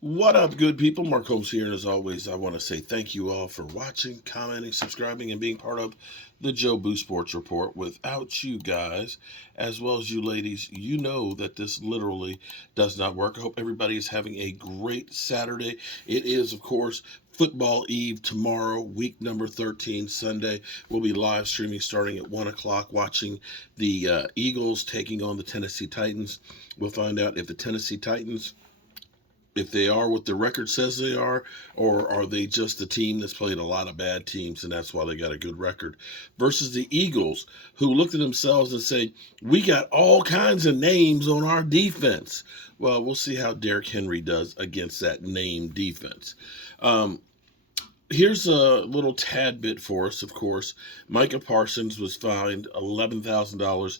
What up, good people? Mark Holmes here, and as always, I want to say thank you all for watching, commenting, subscribing, and being part of the Joe Boo Sports Report. Without you guys, as well as you ladies, you know that this literally does not work. I hope everybody is having a great Saturday. It is, of course, Football Eve tomorrow, week number 13, Sunday. We'll be live streaming starting at 1 o'clock, watching the Eagles taking on the Tennessee Titans. We'll find out if the Tennessee Titans, if they are what the record says they are, or are they just a team that's played a lot of bad teams and that's why they got a good record, versus the Eagles, who looked at themselves and say, we got all kinds of names on our defense. Well, we'll see how Derrick Henry does against that name defense. Um, Here's a little tad bit for us, of course. Micah Parsons was fined $11,000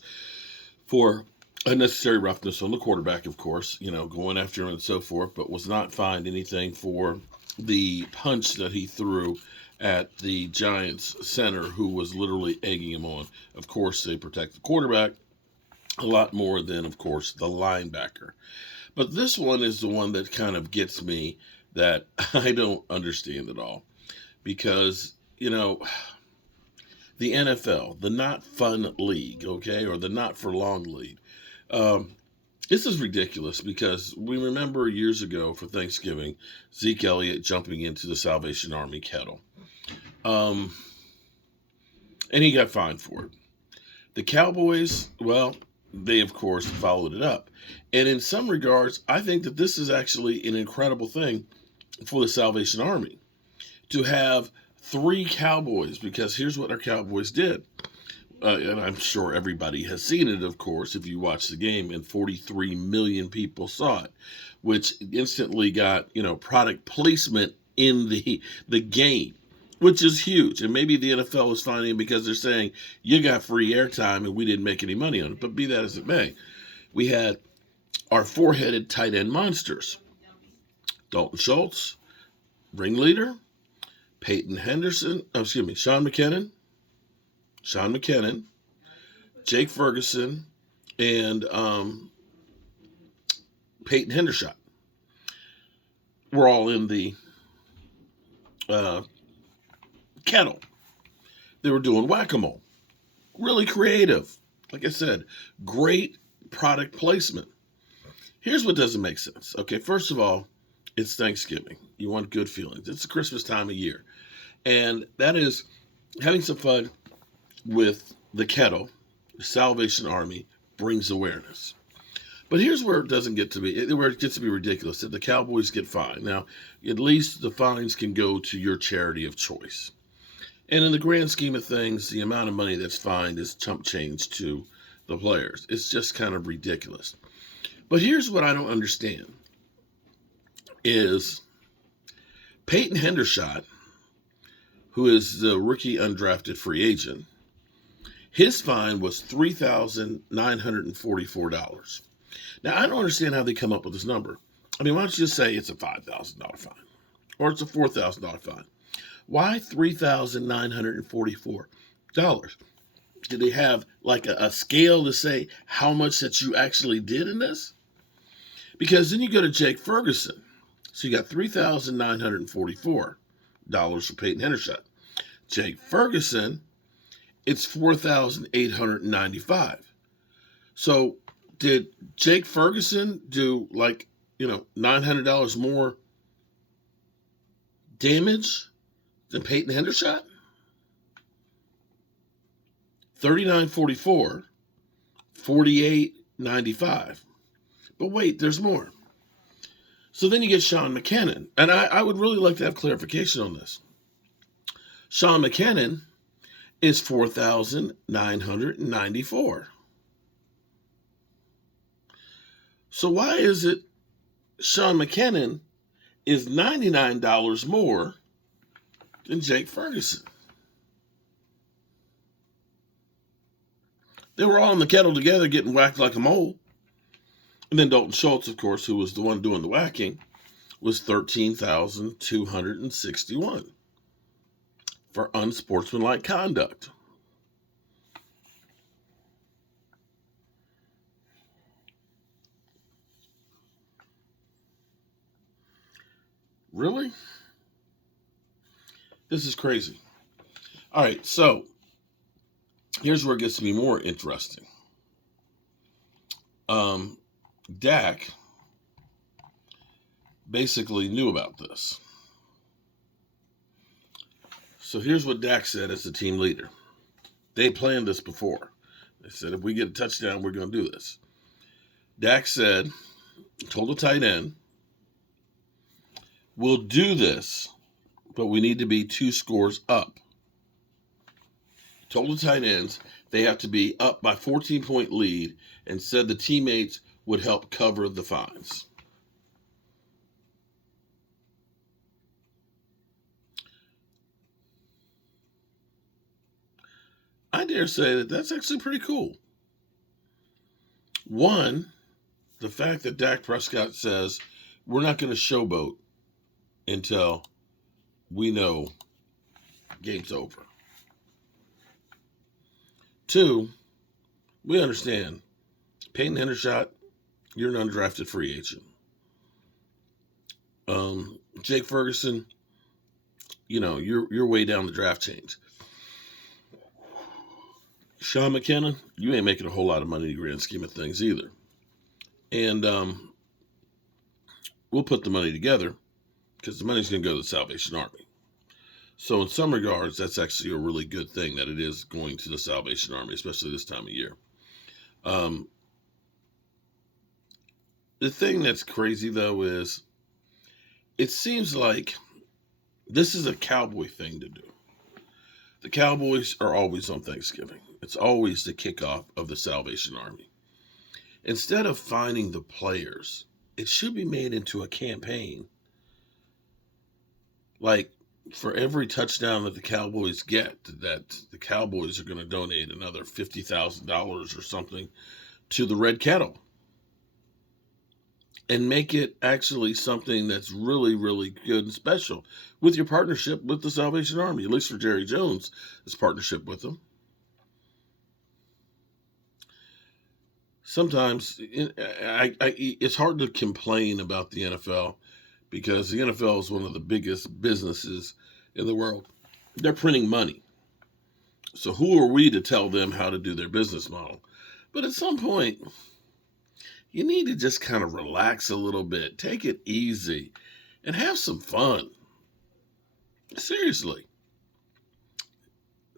for unnecessary roughness on the quarterback, of course, going after him and so forth, but was not fined anything for the punch that he threw at the Giants center, who was literally egging him on. Of course, they protect the quarterback a lot more than, of course, the linebacker. But this one is the one that kind of gets me, that I don't understand at all. Because, the NFL, the not fun league, okay, or the not for long league. Um, this is ridiculous because we remember years ago for Thanksgiving, Zeke Elliott jumping into the Salvation Army kettle. Um, and he got fined for it. The Cowboys, well, they of course followed it up. And in some regards, I think that this is actually an incredible thing for the Salvation Army to have three Cowboys, because here's what our Cowboys did. And I'm sure everybody has seen it, of course, if you watch the game, and 43 million people saw it, which instantly got, product placement in the game, which is huge. And maybe the NFL is finding, because they're saying, you got free airtime and we didn't make any money on it. But be that as it may, we had our four-headed tight end monsters. Dalton Schultz, ringleader. Sean McKinnon, Jake Ferguson, and Peyton Hendershot were all in the kettle. They were doing whack-a-mole. Really creative. Like I said, great product placement. Here's what doesn't make sense. Okay, first of all, it's Thanksgiving. You want good feelings. It's the Christmas time of year. And that is having some fun with the kettle. The Salvation Army brings awareness. But here's where it gets to be ridiculous, that the Cowboys get fined. Now, at least the fines can go to your charity of choice. And in the grand scheme of things, the amount of money that's fined is chump change to the players. It's just kind of ridiculous. But here's what I don't understand is Peyton Hendershot, who is the rookie undrafted free agent, his fine was $3,944. Now, I don't understand how they come up with this number. I mean, why don't you just say it's a $5,000 fine or it's a $4,000 fine? Why $3,944? Did they have like a scale to say how much that you actually did in this? Because then you go to Jake Ferguson. So you got $3,944 for Peyton Hendershot. Jake Ferguson, it's $4,895. So did Jake Ferguson do $900 more damage than Peyton Hendershot? $39.44, $48.95. But wait, there's more. So then you get Sean McKinnon. And I would really like to have clarification on this. Sean McKinnon is $4,994. So why is it Sean McKinnon is $99 more than Jake Ferguson? They were all in the kettle together getting whacked like a mole. And then Dalton Schultz, of course, who was the one doing the whacking, was $13,261 for unsportsmanlike conduct. Really? This is crazy. All right, so here's where it gets to be more interesting. Dak basically knew about this. So here's what Dak said as the team leader. They planned this before. They said, if we get a touchdown, we're going to do this. Dak said, told the tight end, we'll do this, but we need to be 2 scores up. Told the tight ends they have to be up by 14-point lead and said the teammates would help cover the fines. I dare say that that's actually pretty cool. One, the fact that Dak Prescott says we're not going to showboat until we know game's over. 2, we understand Peyton Hendershot, you're an undrafted free agent. Jake Ferguson, you're way down the draft chains. Sean McKenna, you ain't making a whole lot of money in the grand scheme of things either. And we'll put the money together because the money's going to go to the Salvation Army. So in some regards, that's actually a really good thing that it is going to the Salvation Army, especially this time of year. The thing that's crazy, though, is it seems like this is a cowboy thing to do. The Cowboys are always on Thanksgiving. It's always the kickoff of the Salvation Army. Instead of finding the players, it should be made into a campaign. Like, for every touchdown that the Cowboys get, that the Cowboys are going to donate another $50,000 or something to the Red Kettle. And make it actually something that's really, really good and special with your partnership with the Salvation Army, at least for Jerry Jones' partnership with them. Sometimes it's hard to complain about the NFL because the NFL is one of the biggest businesses in the world. They're printing money. So who are we to tell them how to do their business model? But at some point, you need to just kind of relax a little bit, take it easy, and have some fun. Seriously.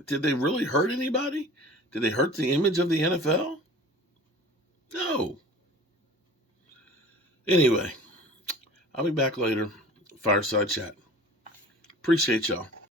Did they really hurt anybody? Did they hurt the image of the NFL? No. Anyway, I'll be back later. Fireside chat. Appreciate y'all.